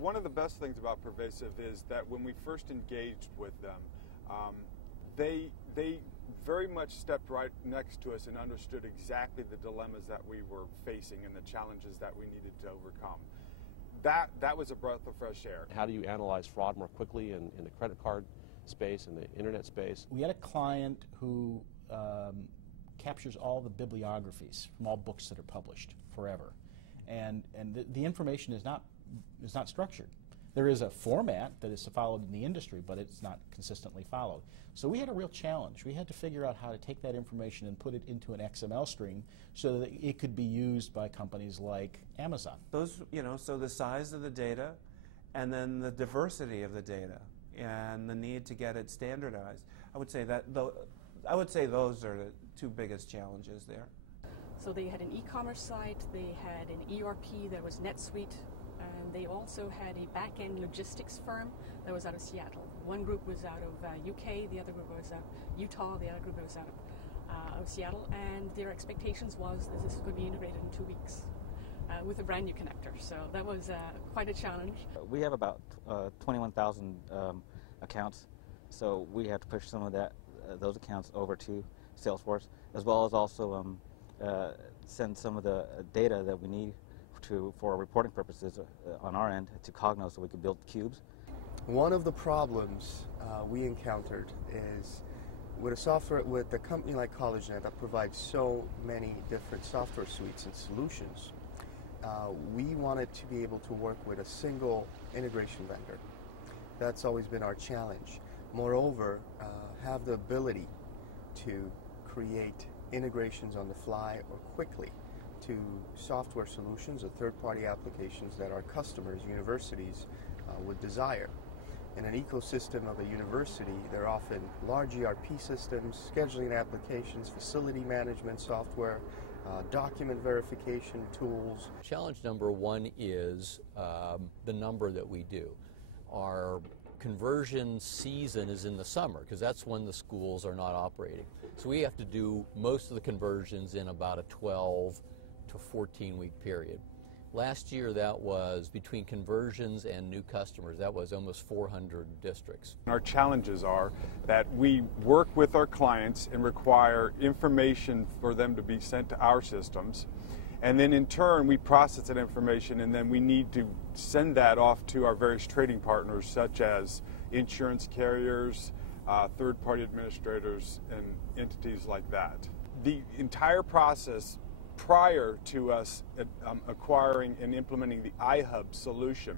one of the best things about Pervasive is that when we first engaged with them, they very much stepped right next to us and understood exactly the dilemmas that we were facing and the challenges that we needed to overcome. That was a breath of fresh air. How do you analyze fraud more quickly in the credit card space, in the internet space? We had a client who captures all the bibliographies from all books that are published forever, and the information is not structured. There is a format that is followed in the industry, but it's not consistently followed. So we had a real challenge. We had to figure out how to take that information and put it into an XML stream so that it could be used by companies like Amazon. Those, so the size of the data, and then the diversity of the data, and the need to get it standardized. I would say those are the two biggest challenges there. So they had an e-commerce site, they had an ERP that was NetSuite, and they also had a back-end logistics firm that was out of Seattle. One group was out of UK, the other group was out of Utah, the other group was out of Seattle, and their expectations was that this was going to be integrated in 2 weeks with a brand new connector. So that was quite a challenge. We have about 21,000 accounts, so we have to push some of those accounts over to Salesforce, as well as also send some of the data that we need for reporting purposes on our end to Cognos so we can build cubes. One of the problems we encountered is with a company like CollegeNet that provides so many different software suites and solutions, we wanted to be able to work with a single integration vendor. That's always been our challenge. Moreover, have the ability to create integrations on the fly or quickly to software solutions or third-party applications that our customers, universities, would desire. In an ecosystem of a university, there are often large ERP systems, scheduling applications, facility management software, document verification tools. Challenge number one is the number that we do. Our conversion season is in the summer because that's when the schools are not operating. So we have to do most of the conversions in about a 12 to 14-week period. Last year that was between conversions and new customers. That was almost 400 districts. Our challenges are that we work with our clients and require information for them to be sent to our systems. And then in turn, we process that information, and then we need to send that off to our various trading partners, such as insurance carriers, third-party administrators, and entities like that. The entire process prior to us acquiring and implementing the iHub solution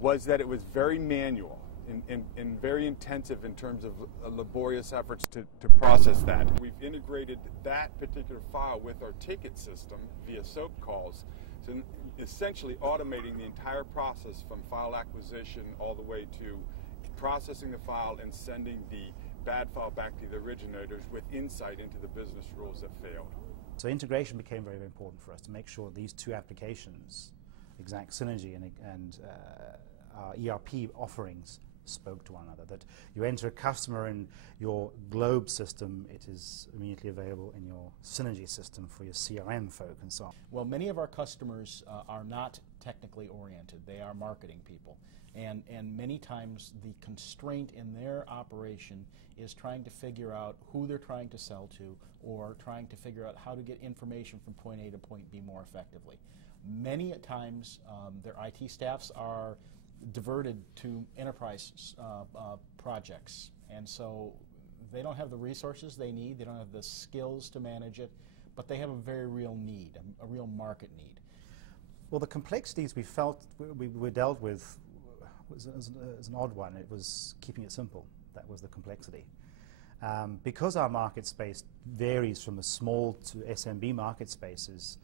was that it was very manual and very intensive in terms of laborious efforts to process that. We've integrated that particular file with our ticket system via SOAP calls, so essentially automating the entire process from file acquisition all the way to processing the file and sending the bad file back to the originators with insight into the business rules that failed. So integration became very, very important for us to make sure these two applications, Exact Synergy and our ERP offerings, spoke to one another, that you enter a customer in your Globe system, it is immediately available in your Synergy system for your CRM folk and so on. Well, many of our customers are not technically oriented. They are marketing people. And many times the constraint in their operation is trying to figure out who they're trying to sell to or trying to figure out how to get information from point A to point B more effectively. Many times their IT staffs are diverted to enterprise projects, and so they don't have the resources they need, they don't have the skills to manage it, but they have a very real need, a real market need. Well, the complexities we felt we dealt with was an odd one. It was keeping it simple. That was the complexity. Because our market space varies from the small to SMB market spaces,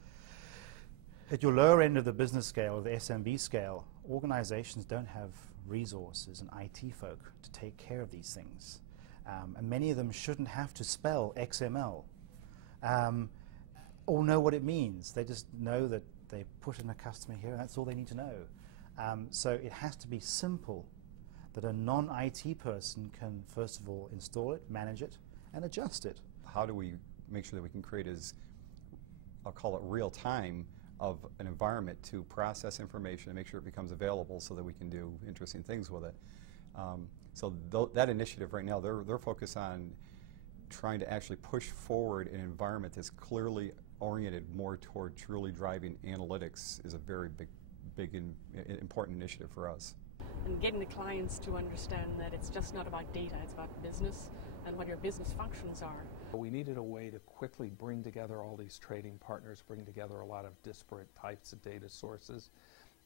at your lower end of the business scale, or the SMB scale, organizations don't have resources and IT folk to take care of these things. And many of them shouldn't have to spell XML or know what it means. They just know that they put in a customer here and that's all they need to know. So it has to be simple, that a non-IT person can first of all install it, manage it, and adjust it. How do we make sure that we can create I'll call it real-time of an environment to process information and make sure it becomes available so that we can do interesting things with it. So that initiative right now, they're focused on trying to actually push forward an environment that's clearly oriented more toward truly driving analytics is a very big and important initiative for us. And getting the clients to understand that it's just not about data, it's about business and what your business functions are. We needed a way to quickly bring together all these trading partners, bring together a lot of disparate types of data sources,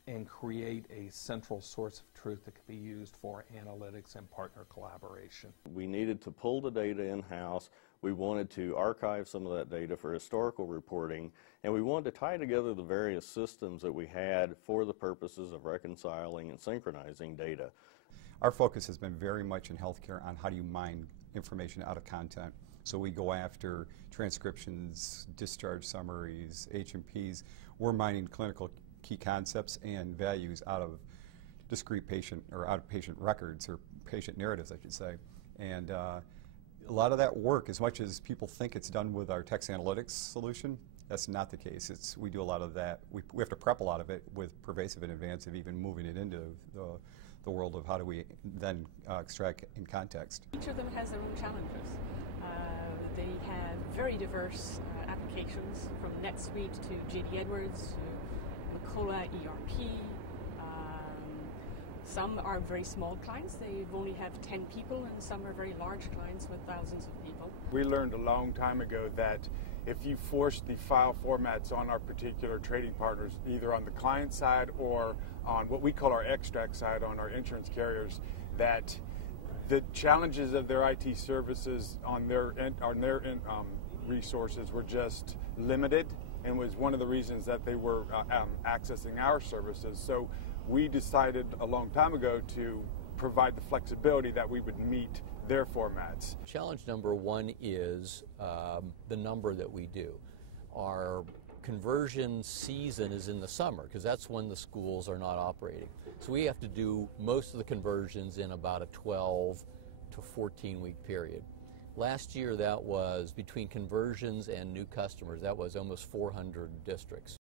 and create a central source of truth that could be used for analytics and partner collaboration. We needed to pull the data in-house. We wanted to archive some of that data for historical reporting, and we wanted to tie together the various systems that we had for the purposes of reconciling and synchronizing data. Our focus has been very much in healthcare on how do you mine information out of content. So we go after transcriptions, discharge summaries, H&Ps. We're mining clinical key concepts and values out of discrete patient or out of patient records or patient narratives, I should say. And a lot of that work, as much as people think it's done with our text analytics solution, that's not the case. We do a lot of that. We have to prep a lot of it with Pervasive in advance of even moving it into the world of how do we then extract in context. Each of them has their own challenges. They have very diverse applications, from NetSuite to JD Edwards to Macola ERP. Some are very small clients. They only have 10 people, and some are very large clients with thousands of people. We learned a long time ago that if you force the file formats on our particular trading partners, either on the client side or on what we call our extract side on our insurance carriers, that the challenges of their IT services on their resources were just limited, and was one of the reasons that they were accessing our services. So we decided a long time ago to provide the flexibility that we would meet their formats. Challenge number one is the number that we do. Our conversion season is in the summer because that's when the schools are not operating. So we have to do most of the conversions in about a 12 to 14-week period. Last year that was, between conversions and new customers, that was almost 400 districts.